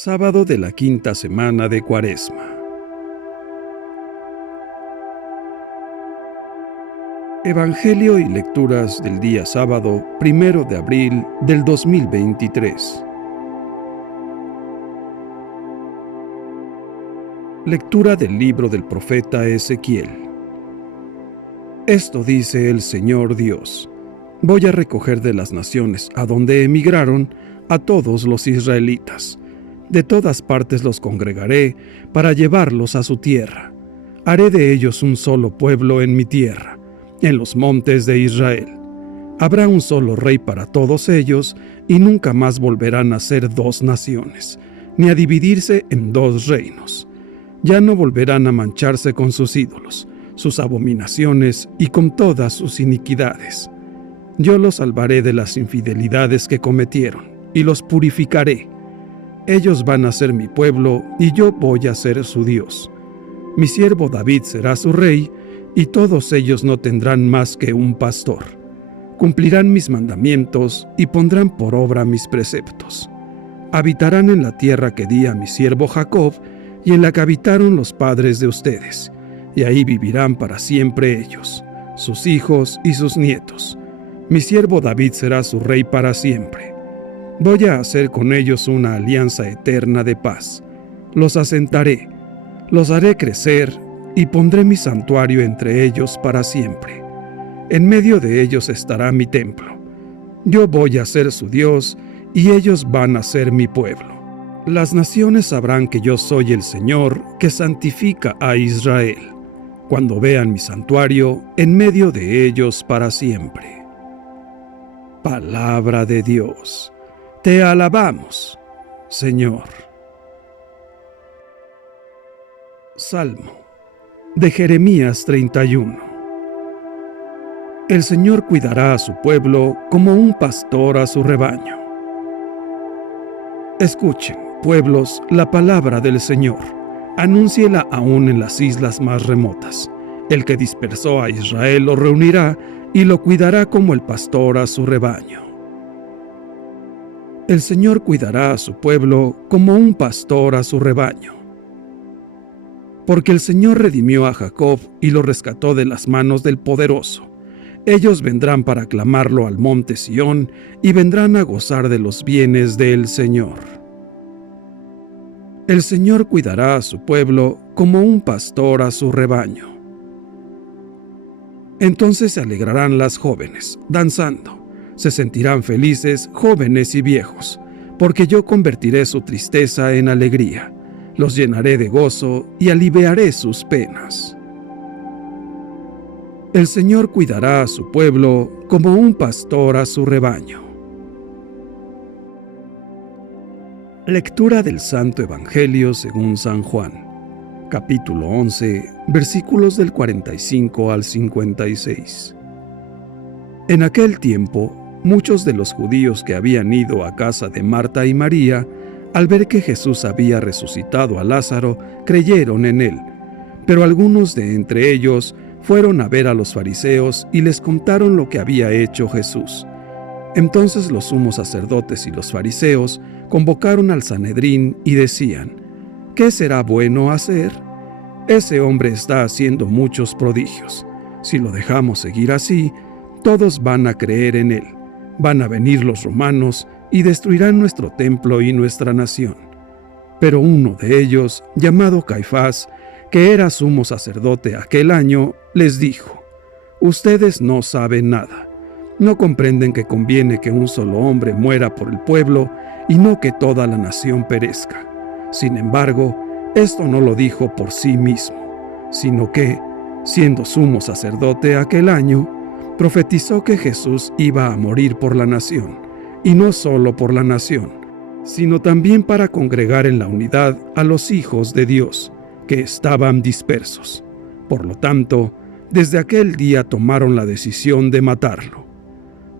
Sábado de la quinta semana de Cuaresma. Evangelio y lecturas del día sábado, 1 de abril del 2023. Lectura del libro del profeta Ezequiel. Esto dice el Señor Dios: voy a recoger de las naciones a donde emigraron a todos los israelitas. De todas partes los congregaré para llevarlos a su tierra. Haré de ellos un solo pueblo en mi tierra, en los montes de Israel. Habrá un solo rey para todos ellos, y nunca más volverán a ser dos naciones, ni a dividirse en dos reinos. Ya no volverán a mancharse con sus ídolos, sus abominaciones y con todas sus iniquidades. Yo los salvaré de las infidelidades que cometieron, y los purificaré. Ellos van a ser mi pueblo, y yo voy a ser su Dios. Mi siervo David será su rey, y todos ellos no tendrán más que un pastor. Cumplirán mis mandamientos, y pondrán por obra mis preceptos. Habitarán en la tierra que di a mi siervo Jacob, y en la que habitaron los padres de ustedes, y ahí vivirán para siempre ellos, sus hijos y sus nietos. Mi siervo David será su rey para siempre. Voy a hacer con ellos una alianza eterna de paz. Los asentaré, los haré crecer, y pondré mi santuario entre ellos para siempre. En medio de ellos estará mi templo. Yo voy a ser su Dios, y ellos van a ser mi pueblo. Las naciones sabrán que yo soy el Señor, que santifica a Israel, cuando vean mi santuario en medio de ellos para siempre. Palabra de Dios. Te alabamos, Señor. Salmo de Jeremías 31. El Señor cuidará a su pueblo como un pastor a su rebaño. Escuchen, pueblos, la palabra del Señor. Anúnciela aún en las islas más remotas. El que dispersó a Israel lo reunirá y lo cuidará como el pastor a su rebaño. El Señor cuidará a su pueblo como un pastor a su rebaño. Porque el Señor redimió a Jacob y lo rescató de las manos del Poderoso. Ellos vendrán para aclamarlo al monte Sión y vendrán a gozar de los bienes del Señor. El Señor cuidará a su pueblo como un pastor a su rebaño. Entonces se alegrarán las jóvenes, danzando. Se sentirán felices jóvenes y viejos, porque yo convertiré su tristeza en alegría, los llenaré de gozo y aliviaré sus penas. El Señor cuidará a su pueblo como un pastor a su rebaño. Lectura del Santo Evangelio según San Juan, capítulo 11, versículos del 45 al 56. En aquel tiempo, muchos de los judíos que habían ido a casa de Marta y María, al ver que Jesús había resucitado a Lázaro, creyeron en él. Pero algunos de entre ellos fueron a ver a los fariseos y les contaron lo que había hecho Jesús. Entonces los sumos sacerdotes y los fariseos convocaron al Sanedrín y decían: ¿qué será bueno hacer? Ese hombre está haciendo muchos prodigios. Si lo dejamos seguir así, todos van a creer en él. Van a venir los romanos y destruirán nuestro templo y nuestra nación. Pero uno de ellos, llamado Caifás, que era sumo sacerdote aquel año, les dijo: ustedes no saben nada. No comprenden que conviene que un solo hombre muera por el pueblo y no que toda la nación perezca. Sin embargo, esto no lo dijo por sí mismo, sino que, siendo sumo sacerdote aquel año, profetizó que Jesús iba a morir por la nación, y no solo por la nación, sino también para congregar en la unidad a los hijos de Dios, que estaban dispersos. Por lo tanto, desde aquel día tomaron la decisión de matarlo.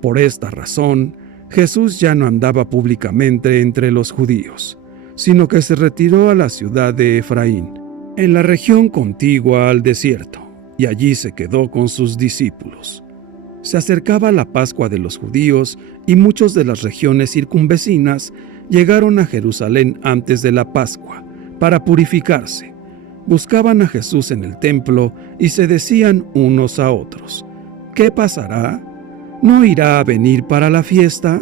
Por esta razón, Jesús ya no andaba públicamente entre los judíos, sino que se retiró a la ciudad de Efraín, en la región contigua al desierto, y allí se quedó con sus discípulos. Se acercaba la Pascua de los judíos y muchos de las regiones circunvecinas llegaron a Jerusalén antes de la Pascua para purificarse. Buscaban a Jesús en el templo y se decían unos a otros: ¿qué pasará? ¿No irá a venir para la fiesta?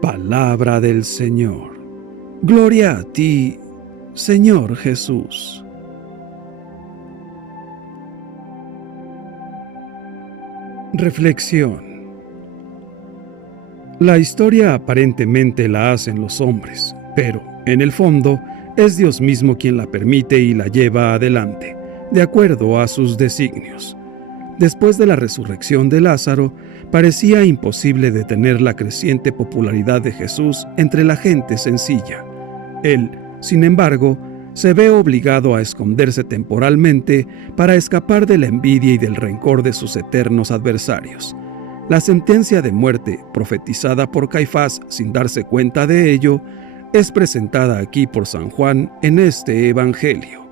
Palabra del Señor. Gloria a ti, Señor Jesús. Reflexión. La historia aparentemente la hacen los hombres, pero, en el fondo, es Dios mismo quien la permite y la lleva adelante, de acuerdo a sus designios. Después de la resurrección de Lázaro, parecía imposible detener la creciente popularidad de Jesús entre la gente sencilla. Él, sin embargo, se ve obligado a esconderse temporalmente para escapar de la envidia y del rencor de sus eternos adversarios. La sentencia de muerte, profetizada por Caifás sin darse cuenta de ello, es presentada aquí por San Juan en este Evangelio.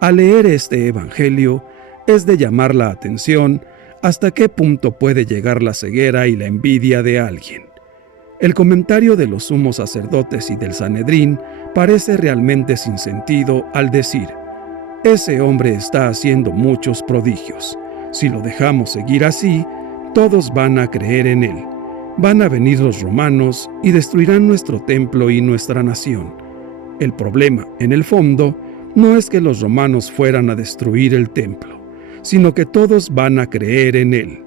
Al leer este Evangelio, es de llamar la atención hasta qué punto puede llegar la ceguera y la envidia de alguien. El comentario de los sumos sacerdotes y del Sanedrín parece realmente sin sentido al decir: ese hombre está haciendo muchos prodigios. Si lo dejamos seguir así, todos van a creer en él. Van a venir los romanos y destruirán nuestro templo y nuestra nación. El problema, en el fondo, no es que los romanos fueran a destruir el templo, sino que todos van a creer en él.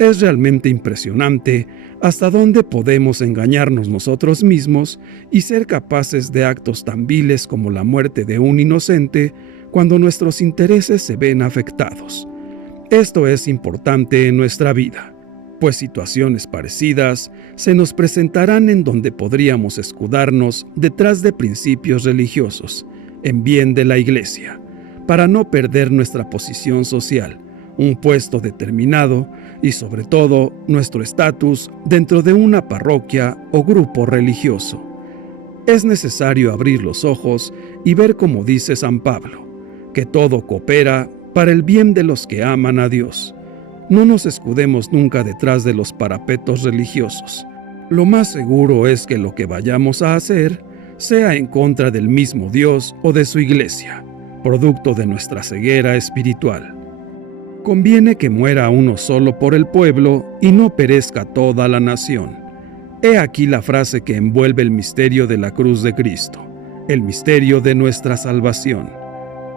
Es realmente impresionante hasta dónde podemos engañarnos nosotros mismos y ser capaces de actos tan viles como la muerte de un inocente cuando nuestros intereses se ven afectados. Esto es importante en nuestra vida, pues situaciones parecidas se nos presentarán en donde podríamos escudarnos detrás de principios religiosos, en bien de la Iglesia, para no perder nuestra posición social, un puesto determinado y sobre todo nuestro estatus dentro de una parroquia o grupo religioso. Es necesario abrir los ojos y ver, como dice San Pablo, que todo coopera para el bien de los que aman a Dios. No nos escudemos nunca detrás de los parapetos religiosos. Lo más seguro es que lo que vayamos a hacer sea en contra del mismo Dios o de su Iglesia, producto de nuestra ceguera espiritual. Conviene que muera uno solo por el pueblo y no perezca toda la nación. He aquí la frase que envuelve el misterio de la cruz de Cristo, el misterio de nuestra salvación.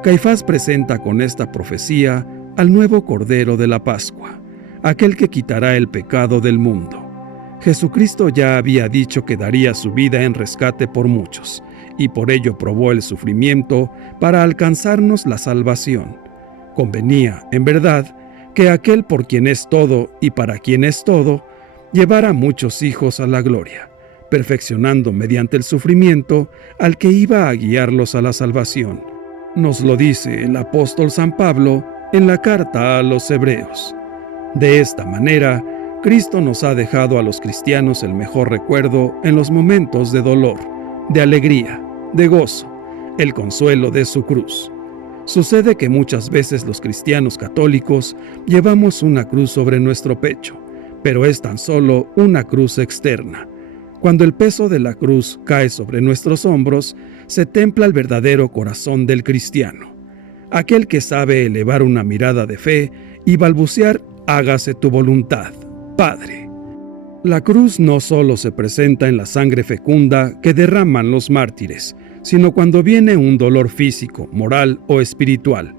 Caifás presenta con esta profecía al nuevo Cordero de la Pascua, aquel que quitará el pecado del mundo. Jesucristo ya había dicho que daría su vida en rescate por muchos, y por ello probó el sufrimiento para alcanzarnos la salvación. Convenía, en verdad, que aquel por quien es todo y para quien es todo, llevara muchos hijos a la gloria, perfeccionando mediante el sufrimiento al que iba a guiarlos a la salvación. Nos lo dice el apóstol San Pablo en la carta a los Hebreos. De esta manera, Cristo nos ha dejado a los cristianos el mejor recuerdo en los momentos de dolor, de alegría, de gozo, el consuelo de su cruz. Sucede que muchas veces los cristianos católicos llevamos una cruz sobre nuestro pecho, pero es tan solo una cruz externa. Cuando el peso de la cruz cae sobre nuestros hombros, se templa el verdadero corazón del cristiano, aquel que sabe elevar una mirada de fe y balbucear: hágase tu voluntad, Padre. La cruz no solo se presenta en la sangre fecunda que derraman los mártires, sino cuando viene un dolor físico, moral o espiritual.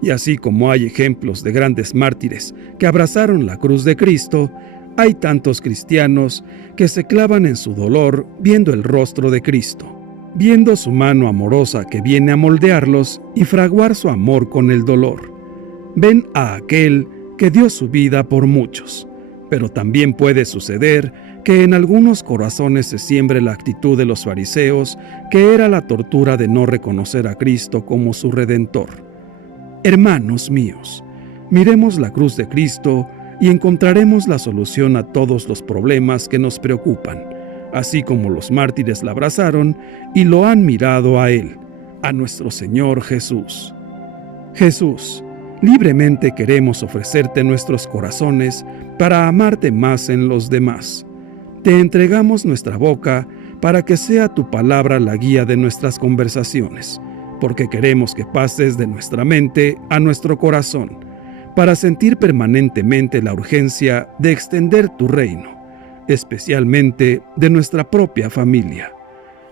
Y así como hay ejemplos de grandes mártires que abrazaron la cruz de Cristo, hay tantos cristianos que se clavan en su dolor viendo el rostro de Cristo, viendo su mano amorosa que viene a moldearlos y fraguar su amor con el dolor. Ven a aquel que dio su vida por muchos. Pero también puede suceder que en algunos corazones se siembre la actitud de los fariseos, que era la tortura de no reconocer a Cristo como su Redentor. Hermanos míos, miremos la cruz de Cristo y encontraremos la solución a todos los problemas que nos preocupan, así como los mártires la abrazaron y lo han mirado a Él, a nuestro Señor Jesús. Jesús, libremente queremos ofrecerte nuestros corazones para amarte más en los demás. Te entregamos nuestra boca para que sea tu palabra la guía de nuestras conversaciones, porque queremos que pases de nuestra mente a nuestro corazón, para sentir permanentemente la urgencia de extender tu reino, especialmente de nuestra propia familia.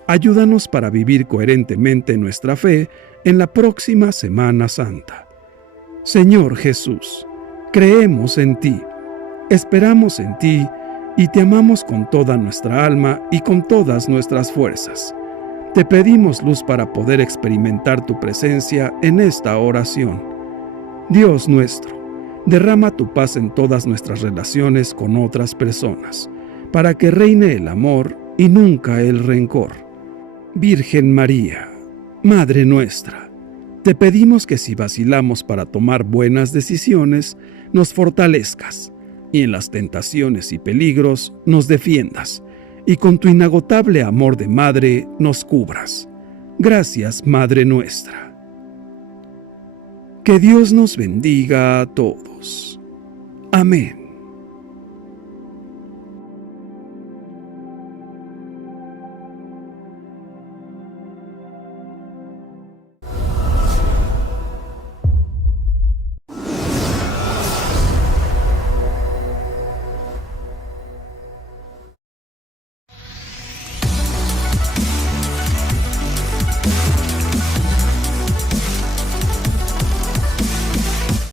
Ayúdanos para vivir coherentemente nuestra fe en la próxima Semana Santa. Señor Jesús, creemos en ti, esperamos en ti y te amamos con toda nuestra alma y con todas nuestras fuerzas. Te pedimos luz para poder experimentar tu presencia en esta oración. Dios nuestro, derrama tu paz en todas nuestras relaciones con otras personas, para que reine el amor y nunca el rencor. Virgen María, Madre nuestra, te pedimos que si vacilamos para tomar buenas decisiones, nos fortalezcas, y en las tentaciones y peligros nos defiendas, y con tu inagotable amor de madre nos cubras. Gracias, Madre nuestra. Que Dios nos bendiga a todos. Amén.